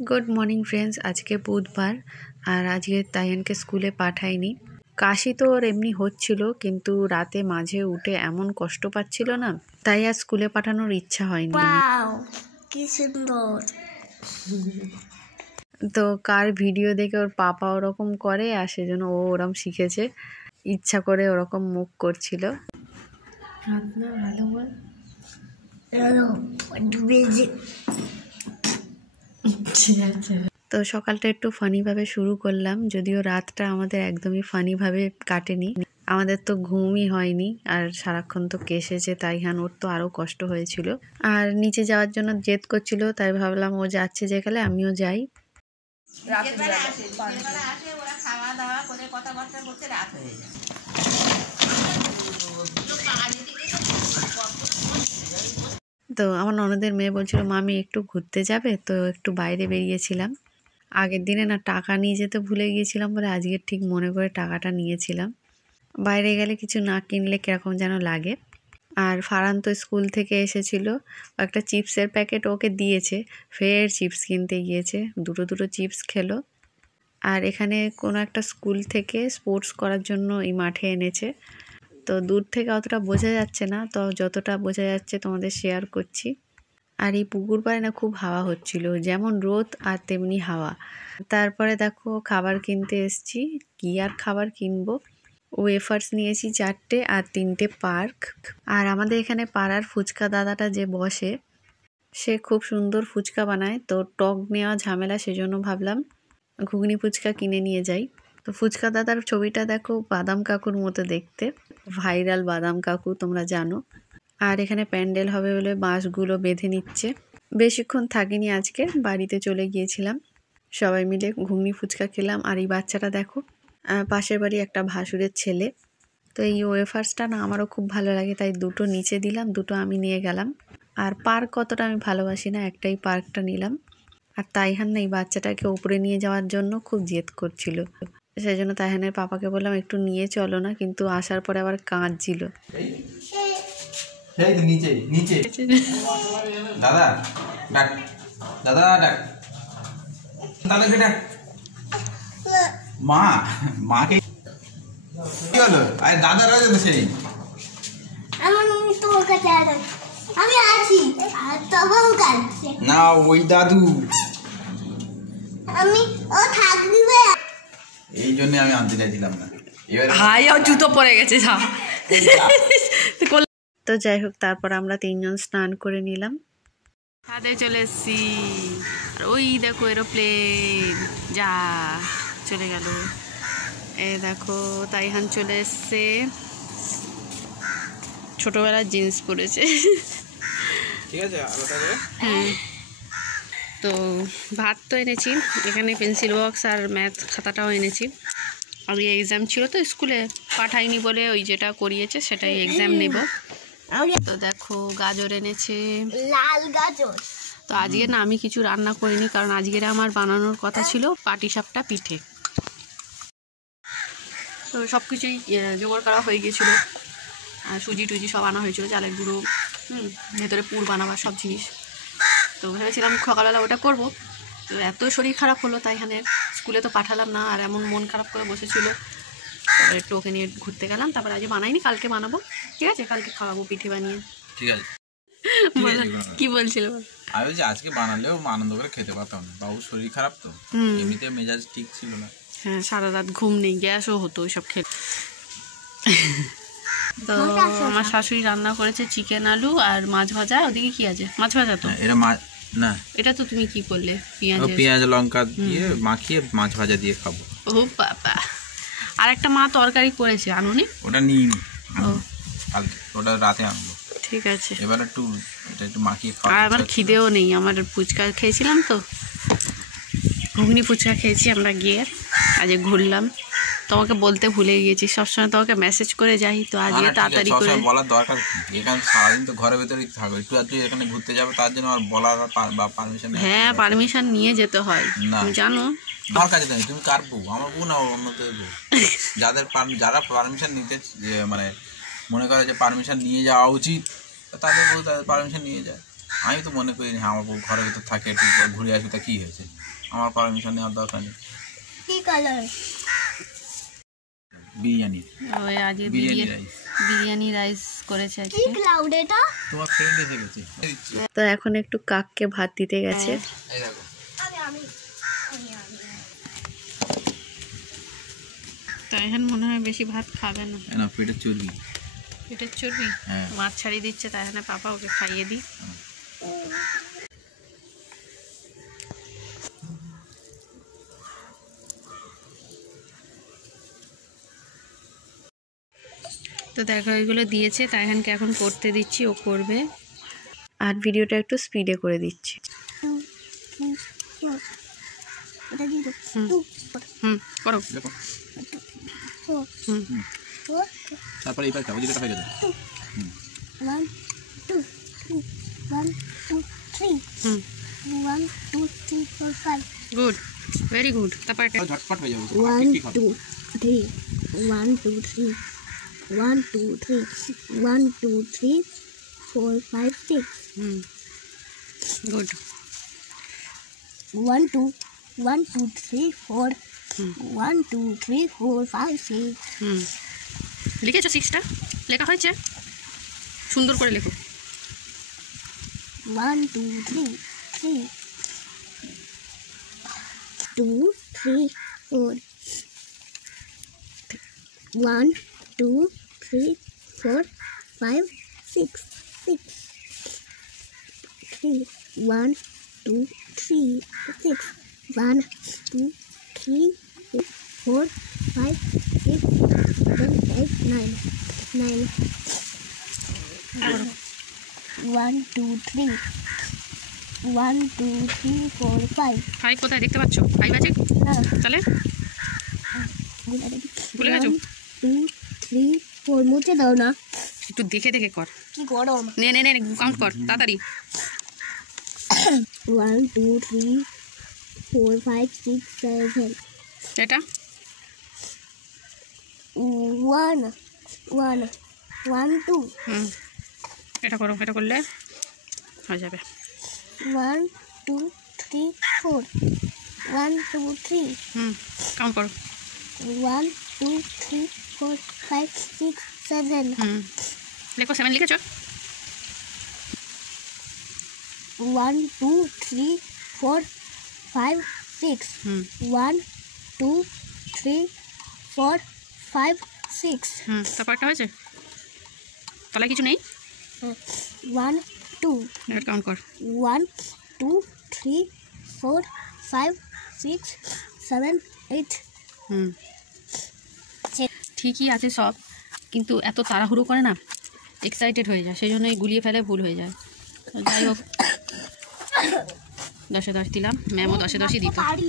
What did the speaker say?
Good morning friends. आज के बुधवार और आज के ताइयान के स्कूले पाठाइनी। काशी तो और एमनी होच्छिलो किन्तु राते माझे उठे एमन कष्ट पाच्छिलो ना, ताई आज स्कूले पाठानोर इच्छा हयनि। কি সুন্দর। তো কার ভিডিও দেখে ওর পাপা ওরকম করে আর সেজন্য ও ওরকম শিখেছে, ইচ্ছা করে ওরকম মুখ করছিল। ভালো বল। তো সকালটা একটু ফানিভাবে শুরু করলাম, যদিও রাতটা আমাদের একদমই ফানিভাবে কাটেনি। আমাদের তো ঘুমই হয়নি আর সারাক্ষণ তো কেসেছে তাইহান, ওর তো আরও কষ্ট হয়েছিল। আর নিচে যাওয়ার জন্য জেদ করছিল, তাই ভাবলাম ও যাচ্ছে যেখানে আমিও যাই। তো আমার ননদের মেয়ে বলছিল মামি একটু ঘুরতে যাবে, তো একটু বাইরে বেরিয়েছিলাম। আগের দিনে না টাকা নিয়ে যেতে ভুলে গিয়েছিলাম বলে আজকে ঠিক মনে করে টাকাটা নিয়েছিলাম। বাইরে গেলে কিছু না কিনলে কীরকম যেন লাগে। আর ফারান তো স্কুল থেকে এসেছিল, একটা চিপসের প্যাকেট ওকে দিয়েছে, ফের চিপস কিনতে গিয়েছে, দুটো চিপস খেলো। আর এখানে কোনো একটা স্কুল থেকে স্পোর্টস করার জন্য এই মাঠে এনেছে। তো দূর থেকে অতটা বোঝা যাচ্ছে না, তো যতটা বোঝা যাচ্ছে তোমাদের শেয়ার করছি। আর এই পুকুর পাড়ে না খুব হাওয়া হচ্ছিল, যেমন রোদ আর তেমনি হাওয়া। তারপরে দেখো খাবার কিনতে এসছি, কি আর খাবার কিনবো, ওয়েফার্স নিয়েছি 4টে আর 3টে পার্ক। আর আমাদের এখানে পাড়ার ফুচকা দাদাটা যে বসে, সে খুব সুন্দর ফুচকা বানায়। তো টক নেওয়া ঝামেলা, সেজন্য ভাবলাম ঘুগনি ফুচকা কিনে নিয়ে যাই। তো ফুচকা দাদার ছবিটা দেখো, বাদাম কাকুর মতো দেখতে, ভাইরাল বাদাম কাকু তোমরা জানো। আর এখানে প্যান্ডেল হবে বলে বাঁশগুলো বেঁধে নিচ্ছে। বেশিক্ষণ থাকিনি আজকে, বাড়িতে চলে গিয়েছিলাম। সবাই মিলে ঘুগনি ফুচকা খেলাম। আর এই বাচ্চাটা দেখো, পাশের বাড়ি একটা ভাসুরের ছেলে। তো এই ওয়েফার্সটা না আমারও খুব ভালো লাগে, তাই দুটো নিচে দিলাম, দুটো আমি নিয়ে গেলাম। আর পার্ক কতটা আমি ভালোবাসি না, একটাই পার্কটা নিলাম। আর তাইহান না এই বাচ্চাটাকে উপরে নিয়ে যাওয়ার জন্য খুব জেদ করছিল, সেই জন্য তাইহানের পাপাকে বললাম একটু নিয়ে চলো না, কিন্তু আসার পরে আবার কাঁদছিল। দাদা ডাক, দাদা ডাক, তাহলে ডাক মা, মাকে কি হলো? আরে দাদা রয়েছে তো সেই। আমি তোর কাছে আমি আছি, তখন কাঁদছে না ওই দাদু, আমি ও থাকবি। এই জন্য আমি আনতে চাইছিলাম না। এবার হাই আর জুতো পরে গেছে। তো যাই হোক, তারপর আমরা 3জন স্নান করে নিলাম। ছাদে চলে এসছি, আর ওই দেখো এরোপ্লেন যা চলে গেল। এ দেখো তাইহান চলে এসছে, ছোটবেলার জিন্স পরেছে। ঠিক আছে, হ্যাঁ। তো ভাত তো এনেছি, এখানে পেন্সিল বক্স আর ম্যাথ খাতাটাও এনেছি। আর এক্সাম ছিল তো স্কুলে, পাঠাইনি বলে ওই যেটা করিয়েছে সেটাই এক্সাম নেব। তো দেখো গাজর এনেছে, লাল গাজর। তো আজকে না আমি কিছু রান্না করিনি, কারণ আজকের আমার বানানোর কথা ছিল পাটিসাপটা পিঠে। তো সব কিছুই জোগাড় করা হয়ে গিয়েছিলো, সুজি টুজি সব আনা হয়েছিল, চালের গুঁড়ো, ভেতরে পুর বানাবার সব জিনিস। তো ভেবেছিলাম সকালবেলা ওটা করব। তো এত শরীর খারাপ হলো তাইহানের, স্কুলে তো পাঠালাম না, আর এমন মন খারাপ করে বসেছিল। তারপরে একটু ওকে নিয়ে ঘুরতে গেলাম। তারপরে আজ বানাইনি, কালকে বানাবো। ঠিক আছে, কালকে খাওয়াবো পিঠে বানিয়ে। ঠিক আছে। কি বলছিল? আমি বলছি আজকে বানালেও আনন্দ করে খেতে পারতাম না, বাবুর শরীর খারাপ তো, এমনিতে মেজাজ ঠিক ছিল না। হ্যাঁ, সারা রাত ঘুম নেই, গ্যাসও হতো ওইসব খেয়ে। তো আমার শাশুড়ি রান্না করেছে চিকেন আলু আর মাছ ভাজা। ওদিকে কি আছে? মাছ ভাজা তো এটা না, এটা তো তুমি কি করলে? পেঁয়াজ লঙ্কা দিয়ে মাখিয়ে মাছ ভাজা দিয়ে খাবো। ও বাবা, আর একটা মা তরকারি করেছে, আনুনি? ওটা নিই, ওটা রাতে আনবো। ঠিক আছে, এবার একটু এটা একটু মাখিয়ে খাবো। আর আমার খিদেও নেই, আমার ফুচকা খেয়েছিলাম তো, ঘুগনি ফুচকা খেয়েছি আমরা গিয়ে। আজ ঘুরলাম, তোমাকে বলতে ভুলে গিয়েছি, সবসময় তোমাকে মেসেজ করে যাই, তো আজকে তাড়াতাড়ি করে বলার দরকার। এখানে সারাদিন তো ঘরের ভেতরেই থাকো, একটু আর তুই এখানে ঘুরতে যাবে, তার জন্য আর বলার বা পারমিশন। হ্যাঁ, পারমিশন নিয়ে যেতে হয়, তুমি জানো। আমার কাছে নেই, তুমি কার বউ? আমার বউ না অন্য কেউ বউ? যারা পারমিশন নিতে মানে মনে করে যে পারমিশন নিয়ে যাওয়া উচিত, তাদের বউ তাদের পারমিশন নিয়ে যায়। আমি তো মনে করি না আমার বউ ঘরের ভেতর থাকে, একটু ঘুরে আসবে, তা কী হয়েছে? আমার পারমিশন নেওয়ার দরকার নেই। কি কালার? বিরিয়ানি, ওই আজকে বিরিয়ানি রাইস। বিরিয়ানি রাইস করেছে কি আজকে। ক্লাউড এটা? তোমার ফ্রেন্ড এসে গেছে। তো এখন একটু কাককে ভাত দিতে গেছে। এই দেখো, আমি তাই এখন মনে হয় বেশি ভাত খাবে না, না পেটের চর্বি। পেটের চর্বি। হ্যাঁ। মাছ ছাড়িয়ে দিচ্ছে, তাই জন্য পাপা ওকে খাইয়ে দিই। তো দেখো এগুলো দিয়েছে, তাই এখানকে এখন করতে দিচ্ছি, ও করবে। আর ভিডিওটা একটু স্পিডে করে দিচ্ছি। এটা দিয়ে দাও। হুম। 2 হুম, করো। দেখো 4 হুম 4 তারপরে এই পাশটা ওইদিকে হয়ে গেছে। 1 2 3 1 2 3 হুম 1 2 3 4 5 গুড, ভেরি গুড। তারপর এটা ঝটপট হয়ে যাবে। 1 ঠিক হবে। 2 3 1 2 3 1 2 3 1 2 3 4 5 6 হুম গুড। 1 2 1 2 3 4 হুম 1 2 3 4 5 6 হুম লিখেছো? 6টা লেখা হয়েছে, সুন্দর করে লেখো। 1 2 3 3 2 3 4 1 2 3 4 5 6 6 3 1 2 3 6 1 2 3 4 5 6 7 8 9 9 1 2 3 1 2 3 4 5 5 কোথায় দেখতে পাচ্ছ? 5 আছে তাহলে? ভুলে গেছো? 2 3 4 মুছে দাও না, একটু দেখে দেখে কর। কি গরম। নে নে নে কাউন্ট কর তাড়াতাড়ি। 1 2 3 4 5 6 7 এটা 1 1 1 2 হুম এটা করো, এটা করলে হয়ে যাবে। 1 2 3 4 1 2 3 হুম কাউন্ট করো। 1 2 3 4 5 6 7 হুম লেখো। 7 লিখেছো? 1 2 3 4 5 6 হুম 1 2 3 4 5 6 হুম তারপর একটা হয়েছে, তাহলে কিছু নেই। 1 2 এবার কাউন্ট কর। 1 2 3 4 5 6 7 8 হুম ঠিকই আছে সব, কিন্তু এত তাড়াহুড়ো করে না, এক্সাইটেড হয়ে যায়, সেই জন্যই গুলিয়ে ফেলে ভুল হয়ে যায়। তো যাই হোক, 10-10 দিলাম, ম্যামও 10-10ই দিত। পারি